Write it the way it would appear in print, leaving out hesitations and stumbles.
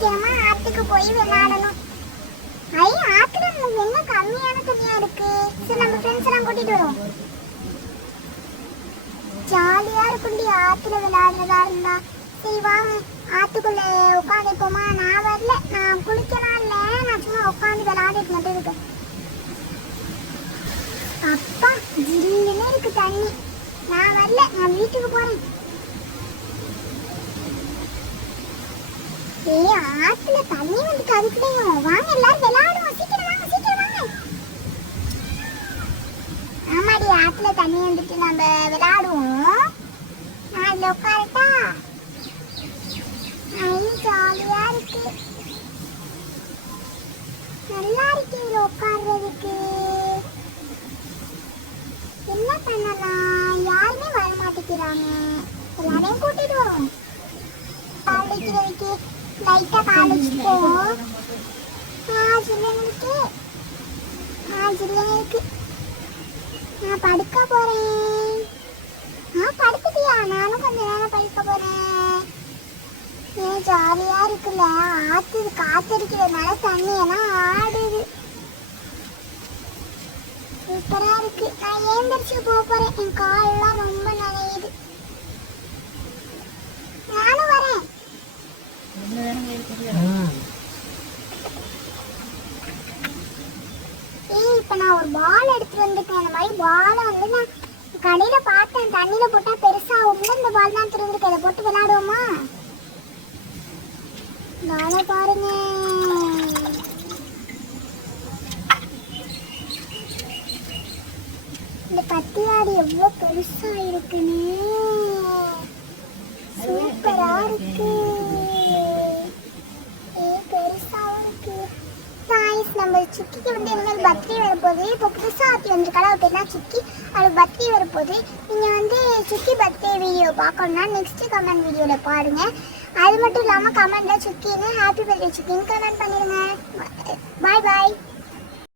சீக்கிரமா ஆத்துக்கு போய் விளையாடணும். ஐ, ஆத்துல என்ன கம்மியான தண்ணியா இருக்கு. சரி, நம்ம ஃப்ரெண்ட்ஸ் எல்லாம் கூட்டிட்டு வரோம். ஜாலியா இருக்குண்டி ஆத்துல விளையாடுறதா இருந்தா. சரி வாங்க, ஆத்துக்குள்ள உட்காந்துப்போமா. நான் வரல, நான் குளிக்கலாம் இல்ல, நான் சும்மா உட்காந்து விளையாடிட்டு மட்டும் இருக்கேன். அப்பா ஜில்லுன்னு இருக்கு தண்ணி. நான் வரல, நான் வீட்டுக்கு போறேன். ஏய், ஆத்துல தண்ணி வந்துட்டு அதுக்குள்ளேயும். வாங்க எல்லாரும் விளையாடுவோம். சீக்கிரம் வாங்க, சீக்கிரம் வாங்க. ஆமாடி, ஆத்துல தண்ணி வந்துட்டு நம்ம விளையாடுவோம். நான் இதுல உட்காரட்டா? ஜாலியா இருக்கு, நல்லா இருக்கு இதுல உட்கார்றதுக்கு. என்ன பண்ணலாம், யாருமே வர மாட்டேங்கிறாங்க. எல்லாரையும் கூட்டிட்டு வரோம். கால் வைக்கிறதுக்கு லைட்டா கால் வச்சுப்போம். ஜில்லுன்னு இருக்கு, ஜில்லுன்னு இருக்கு. நான் படுக்க போறேன். படுத்துட்டியா? நானும் கொஞ்ச நேரம் படுக்க போறேன். ஏன் ஜாலியா இருக்குல்ல, ஆத்து காத்தடிக்கிறதுனால தண்ணி எல்லாம் ஆடுது. சூப்பரா இருக்கு. நான் ஏந்திரிச்சு போறேன், என் காலெல்லாம் ரொம்ப நனையுது. நானும் வரேன். இப்ப நான் ஒரு பால் எடுத்து வந்துட்டேன். இந்த மாதிரி பாலை வந்து நான் கடையில பார்த்தேன், தண்ணியில போட்டா பெருசாகும்ல. இந்த பால் தான் திருந்திருக்கு. இதை போட்டு விளையாடுவோமா? பாலை பாருங்க. இந்த பத்தியாடி எவ்வளவு பெருசா இருக்குன்னு. சூப்பரா இருக்கு, பெருசாவும் இருக்கு. நம்ம சுக்கிக்கு வந்து இனிமேல் பர்த்டே வரப்போகுது. இப்போ புதுசாக ஆத்தி வந்துருக்காளா, அவள் பேர் தான் சுக்கி. அவள் பர்த்டே வரப்போகுது. நீங்கள் வந்து சுக்கி பர்த்டே வீடியோ பார்க்கணுன்னா நெக்ஸ்ட் கமெண்ட் வீடியோவில் பாருங்கள். அது மட்டும் இல்லாமல் கமெண்ட்டில் சுக்கின்னு ஹாப்பி பர்த்டே சுக்கின்னு கமெண்ட் பண்ணிடுங்க. பாய் பாய்.